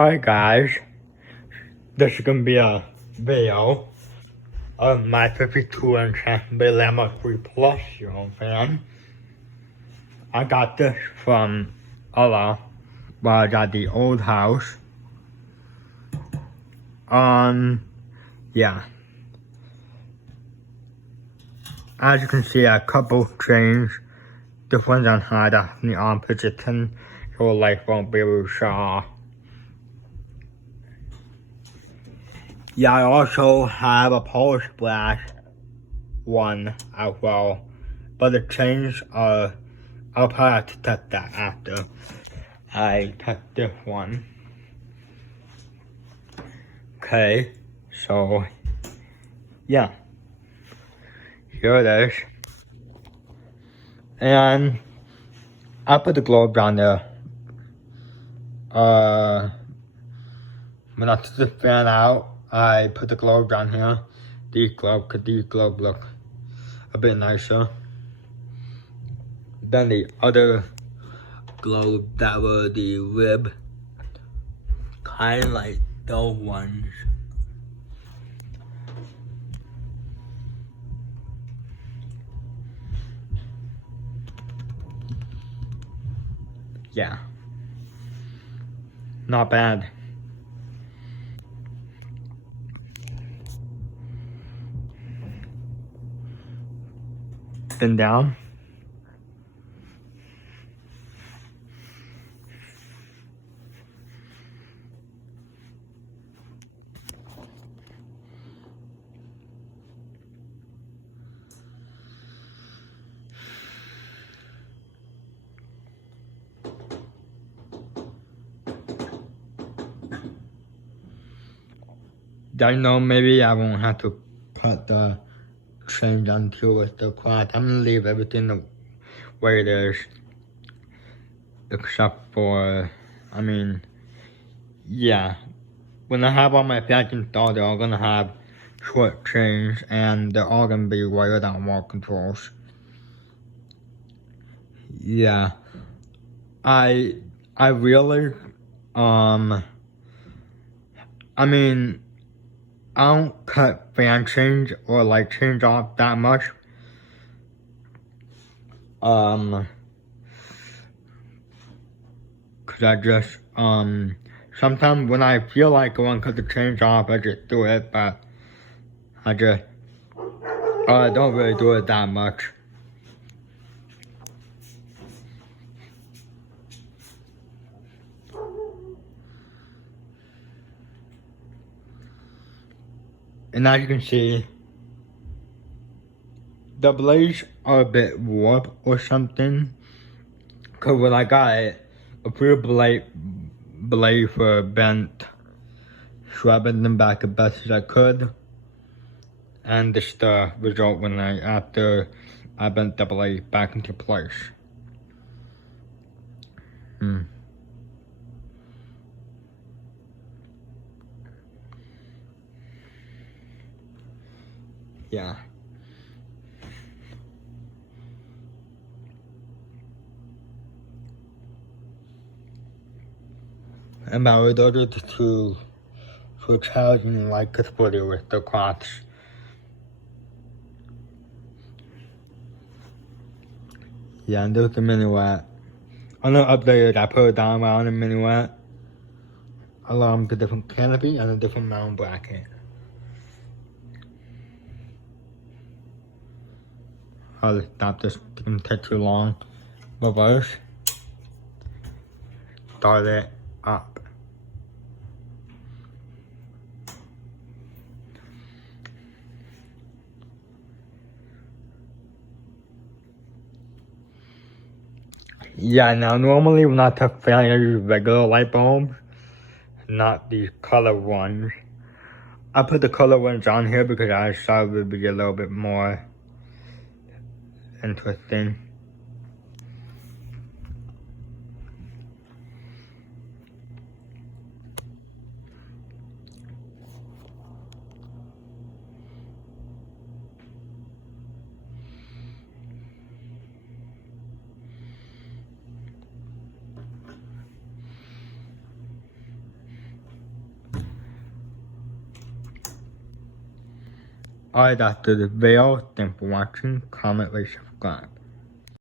Alright guys, this is gonna be a video of my 52-inch Hampton Bay Landmark 3 Plus ceiling fan. I got this from where I was at the old house. Yeah. As you can see, a couple changed. This one's on high, definitely on position, so light won't be able to shut off. Yeah, I also have a power splash one as well, but the change, I'll probably have to test that after I test this one. Okay, so yeah, here it is, and I put the globe down there. When I took the fan out, I put the globe down here. These globes look a bit nicer than the other globe that were the rib, kind of like those ones. Yeah, not bad. Then down. I know maybe I won't have to put the change until it's the cloth. I'm gonna leave everything the way it is, except for, yeah. When I have all my fans installed, they're all gonna have short change, and they're all gonna be wired on wall controls. Yeah, I really, I don't cut fan change or light change off that much. Cause I just, sometimes when I feel like I want to cut the change off, I just do it, but I just, don't really do it that much. And as you can see, the blades are a bit warped or something. Cause when I got it, a few blades were bent. So I bent them back as best as I could. And this is the result after I bent the blade back into place. Yeah. And my order to charging like a splitter with the cloths. Yeah, and there's the mini watt. On the updated, I put it down around the mini watt, along with the different canopy and a different mount bracket. I'll stop this, it didn't take too long. Reverse. Start it up. Yeah, now normally when I touch fan, I use regular light bulbs, not these color ones. I put the color ones on here because I thought it would be a little bit more interesting. Alright, that's the video. Thanks for watching. Comment, rate, subscribe.